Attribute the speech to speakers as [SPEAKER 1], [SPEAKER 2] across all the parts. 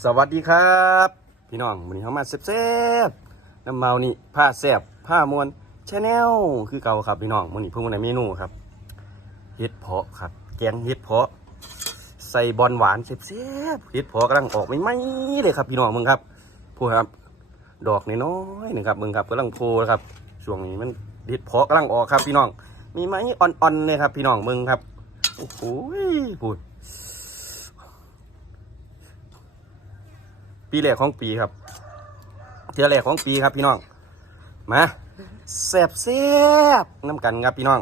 [SPEAKER 1] สวัสดีครับ พี่น้องวันนี้เขามาแซ่บๆน้ำเมานี่ผ้าแซบผ้ามวนชาแนลคือเก่าครับพี่น้องวันนี้เพิ่มาในเมนูครับเห็ดเพาะครับ แกงเห็ดเพาะ ใส่บอลหวานแซ่บๆเห็ดเพาะกำลังออกไม่ไหมๆเลยครับ พี่น้องมึงครับพูดครับ ดอกน้อยๆหนึ่งครับมึงครับกำลังโพครับช่วงนี้มันเห็ดเพาะกำลังออกครับ พี่น้อง มีไหมอ่อนๆเลยครับ พี่น้องมึงครับโอ้โหพูด ปีแรกของปีครับเทือแรกของปีครับพี่น้อง มาแซบแซบน้ำกันครับพี่น้อง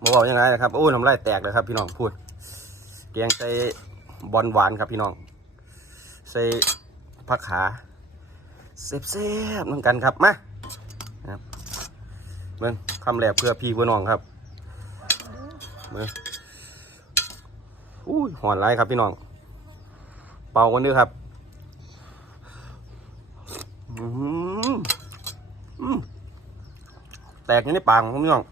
[SPEAKER 1] มาบอกยังไงนะครับโอ้ยน้ำลายแตกเลยครับพี่น้องพูดแกงใส่บอลหวานครับพี่น้องใส่ผักขาแซบแซบน้ำกันครับมาครับเบิ้งคำแรกเพื่อพี่เพื่อน้องครับเบิ้งอุ้ยหอนไรครับพี่น้อง เป่ากันด้วยครับ แตกอยู่ในปากของพี่น้อง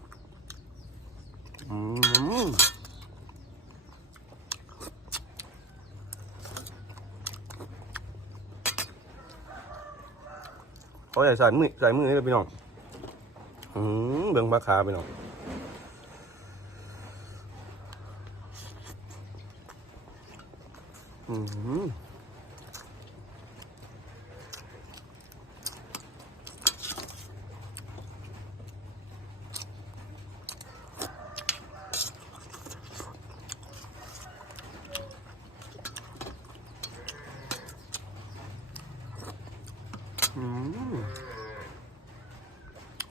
[SPEAKER 1] เขาใส่ใส่มือใส่มือเลยพี่น้องเบิ่งปลาคาพี่น้องอืม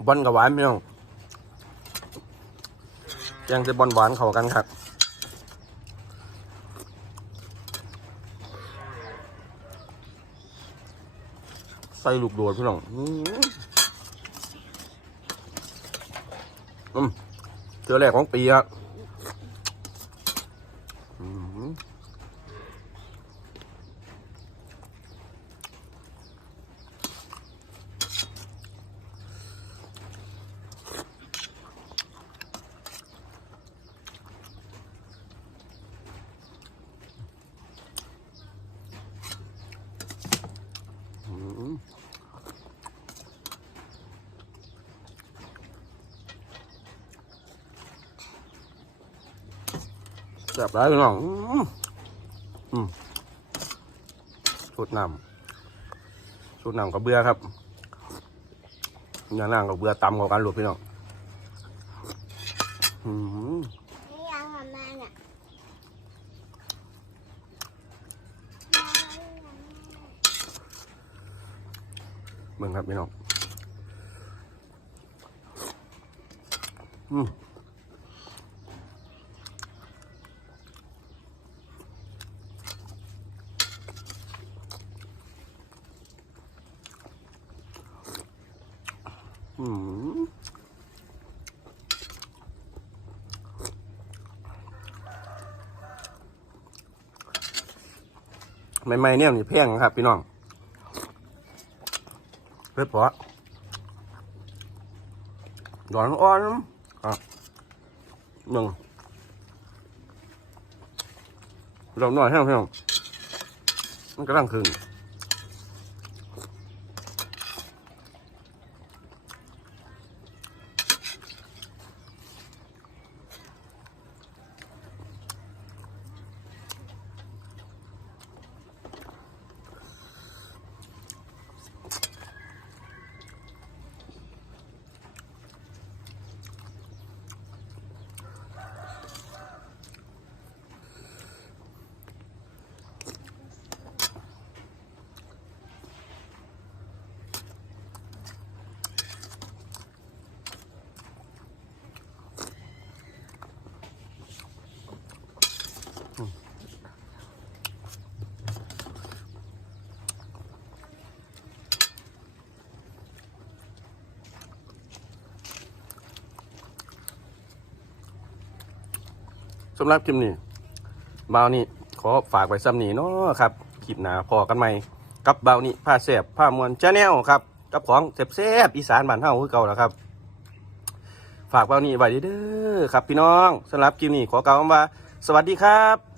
[SPEAKER 1] บอลกับหวานพี่น้องแกงจะบอลหวานเข้ากันครับใส่ลูกโดดพี่น้องอืมเจอแรกของปีครับ แซ่บร้ายพี่น้องอืมอืมสูตรน้ำสูตรน้ำกับเบื่อครับอย่างนั่งกับเบื่อตำกับกันหลุดพี่น้องอืม
[SPEAKER 2] ไม่ยังอะแม่เนี่ย
[SPEAKER 1] เบิ่งครับพี่น้องอืม ใหม่ๆเนี่ยมันจะแพงครับ พี่น้องเผ็ดเพราะหวานอ่อนอะหนึ่งเราหน่อยแห้งพี่น้องมันกำลังขึ้น สำหรับคลิปนี้บ่าวนี่ขอฝากไว้ซ้ำนี้เนาะครับคลิปหนาพอกันใหม่กับบ่าวนี่ผ้าแสบผ้ามวนชาแนลครับกับของแซ่บๆอีสานบ้านเฮาคือเก่าแล้วครับ ฝากบ่าวนี่ไว้เด้อครับ พี่น้องสำหรับคลิปนี้ขอกล่าวคำว่า สวัสดีครับ